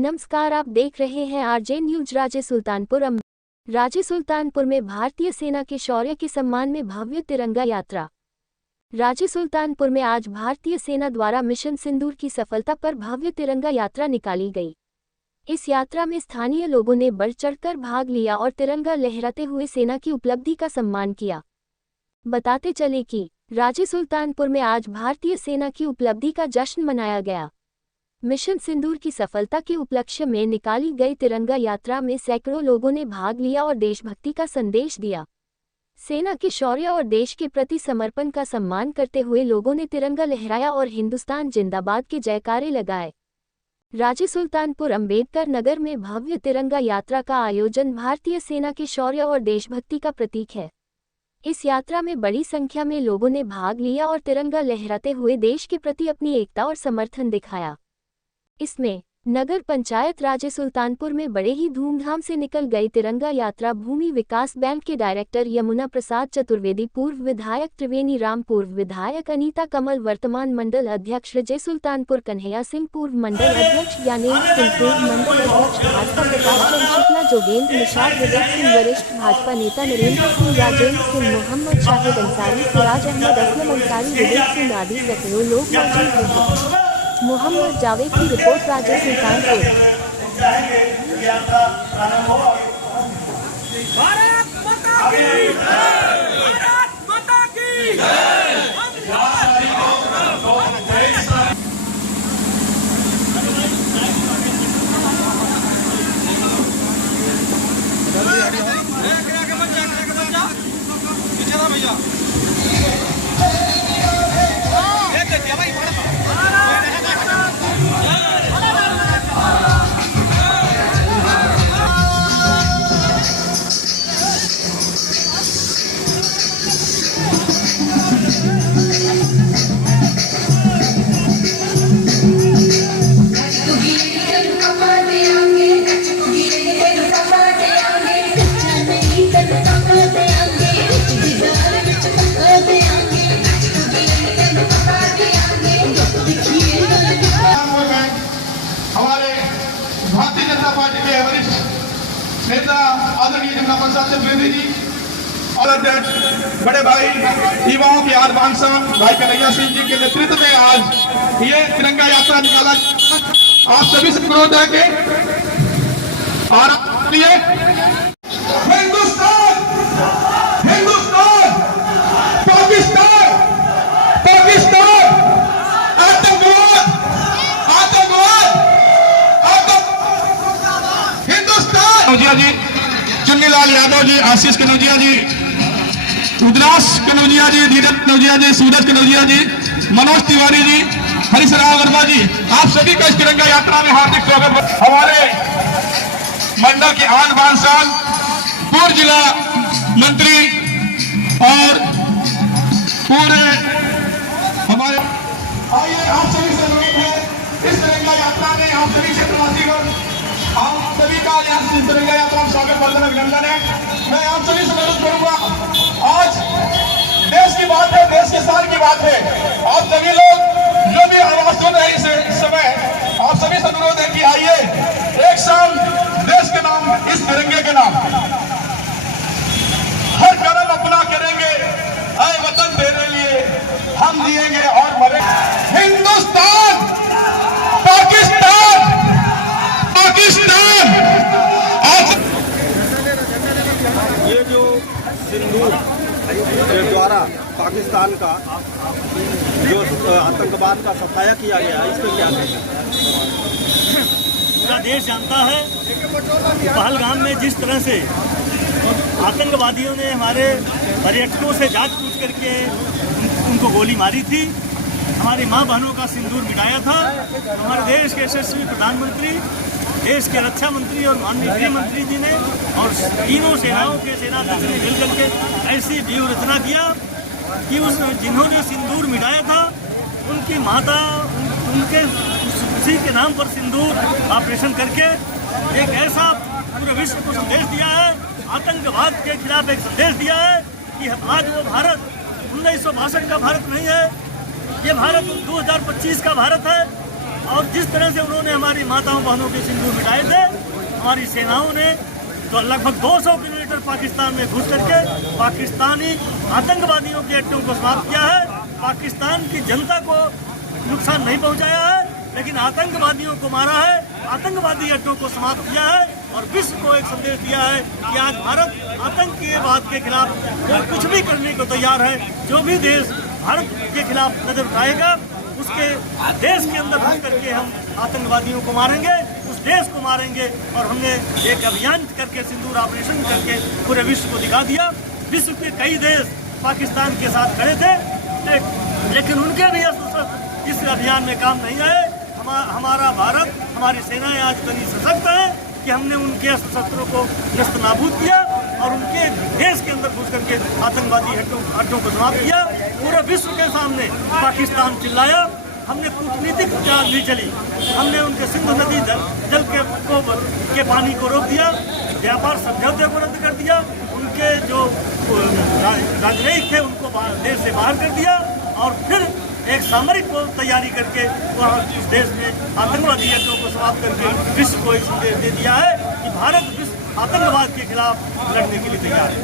नमस्कार, आप देख रहे हैं आरजे न्यूज। राजे सुल्तानपुर में भारतीय सेना के शौर्य के सम्मान में भव्य तिरंगा यात्रा। राजे सुल्तानपुर में आज भारतीय सेना द्वारा मिशन सिंदूर की सफलता पर भव्य तिरंगा यात्रा निकाली गई। इस यात्रा में स्थानीय लोगों ने बढ़ चढ़कर भाग लिया और तिरंगा लहराते हुए सेना की उपलब्धि का सम्मान किया। बताते चले कि राजे सुल्तानपुर में आज भारतीय सेना की उपलब्धि का जश्न मनाया गया। मिशन सिंदूर की सफलता के उपलक्ष्य में निकाली गई तिरंगा यात्रा में सैकड़ों लोगों ने भाग लिया और देशभक्ति का संदेश दिया। सेना के शौर्य और देश के प्रति समर्पण का सम्मान करते हुए लोगों ने तिरंगा लहराया और हिंदुस्तान जिंदाबाद के जयकारे लगाए। राजे सुल्तानपुर अंबेडकर नगर में भव्य तिरंगा यात्रा का आयोजन भारतीय सेना के शौर्य और देशभक्ति का प्रतीक है। इस यात्रा में बड़ी संख्या में लोगों ने भाग लिया और तिरंगा लहराते हुए देश के प्रति अपनी एकता और समर्थन दिखाया। इसमें नगर पंचायत राजे सुल्तानपुर में बड़े ही धूमधाम से निकल गई तिरंगा यात्रा भूमि विकास बैंक के डायरेक्टर यमुना प्रसाद चतुर्वेदी, पूर्व विधायक त्रिवेणी राम, पूर्व विधायक अनीता कमल, वर्तमान मंडल अध्यक्ष राजे सुल्तानपुर कन्हैया सिंह, पूर्व मंडल अध्यक्ष ज्ञानेन्द्र सिंह, पूर्व मंडल अध्यक्ष भाजपा प्रताप चंद्र शुक्ला, जोगेंद्र निषाद, विवेक सिंह, वरिष्ठ भाजपा नेता नरेंद्र सिंह, राजेंद्र सिंह, मोहम्मद शाहिद अंसारी, सिराज अहमद, असलम अंसारी, विवेक सिंह आदि सैकड़ों लोग मौजूद रहे। मोहम्मद जावेद की रिपोर्ट, राजे सुल्तानपुर। भारत माता की जय, भारत माता की जय। भैया नेता आदरणीय यमुना प्रसाद चतुर्वेदी जी और अध्यक्ष बड़े भाई युवाओं के आरमान साहब भाई कन्हैया सिंह जी के नेतृत्व में आज ये तिरंगा यात्रा निकाला। आप सभी से अनुरोध है कि हिंदुस्तान हिंदुस्तान पाकिस्तान पाकिस्तान आतंकवाद आतंकवाद हिंदुस्तान। कनौजिया जी, चुन्नीलाल यादव जी, आशीष कनौजिया जी, रुद्रास कनौजिया जी, धीरज कनौजिया जी, सूरज कनौजिया जी, मनोज तिवारी जी, हरीशराव वर्मा जी, आप सभी का इस तिरंगा यात्रा में हार्दिक स्वागत। हमारे मंडल के आन बान साहब, पूर्व जिला मंत्री और पूरे हमारे, आइए आप सभी से अनुरोध है इस तिरंगा यात्रा में आप सभी क्षेत्रवासीगण, आप सभी का तिरंगा यात्रा में स्वागत वंदन अभिनंदन है। मैं आप सभी से अनुरोध करूंगा, आज देश की बात है, देश के साल की बात है। आप सभी लोग जो भी आवाज सुन रहे हैं इस समय, आप सभी से अनुरोध है कि आइए एक शाम देश के नाम, इस तिरंगे के नाम हर कदम अपना करेंगे। ऐ वतन तेरे लिए हम जिएंगे और मरेंगे। हिंदुस्तान पाकिस्तान पाकिस्तान। ये जो सिंदूर के द्वारा पाकिस्तान का जो आतंकवाद का सफाया किया गया, इस पर क्या कहेंगे? पूरा देश जानता है कि पहलगाम में जिस तरह से आतंकवादियों ने हमारे पर्यटकों से जांच पूछ करके उनको गोली मारी थी, हमारी माँ बहनों का सिंदूर मिटाया था। हमारे देश के यशस्वी प्रधानमंत्री, देश के रक्षा मंत्री और माननीय गृह मंत्री जी ने और तीनों सेनाओं के सेनाध्यक्ष ने मिलकर के ऐसी व्यूह रचना किया कि जिन्होंने सिंदूर मिटाया था उनकी माता, उनके उसी के नाम पर सिंदूर ऑपरेशन करके एक ऐसा पूरे विश्व को संदेश दिया है, आतंकवाद के खिलाफ एक संदेश दिया है कि आज वो भारत 1962 का भारत नहीं है, ये भारत 2025 का भारत है। और जिस तरह से उन्होंने हमारी माताओं बहनों के सिंदूर मिटाए थे, हमारी सेनाओं ने तो लगभग 200 किलोमीटर पाकिस्तान में घुस करके पाकिस्तानी आतंकवादियों के अड्डों को समाप्त किया है। पाकिस्तान की जनता को नुकसान नहीं पहुंचाया है, लेकिन आतंकवादियों को मारा है, आतंकवादी अड्डों को समाप्त किया है और विश्व को एक संदेश दिया है कि आज भारत आतंकवाद के खिलाफ कुछ भी करने को तैयार है। जो भी देश भारत के खिलाफ नजर उठाएगा उसके देश के अंदर घुस करके हम आतंकवादियों को मारेंगे, उस देश को मारेंगे। और हमने एक अभियान करके सिंदूर ऑपरेशन करके पूरे विश्व को दिखा दिया। विश्व के कई देश पाकिस्तान के साथ खड़े थे, लेकिन उनके भी इस अभियान में काम नहीं आए। हमारा भारत, हमारी सेनाएं आज इतनी सशक्त है कि हमने उनके अस्त्र को नष्ट नाबूद किया और उनके देश के अंदर घुस करके आतंकवादी अड्डों को समाप्त किया। पूरे विश्व के सामने पाकिस्तान चिल्लाया। हमने कूटनीतिक चाल भी चली, हमने उनके सिंधु नदी जल के पानी को रोक दिया, व्यापार समझौते को रद्द कर दिया, उनके जो राजनयिक थे उनको देश से बाहर कर दिया और फिर एक सामरिक तैयारी करके वहाँ उस देश में आतंकवादी अड्डों को समाप्त करके विश्व को एक संदेश दे दिया है कि भारत विश्व आतंकवाद के खिलाफ लड़ने के लिए तैयार है।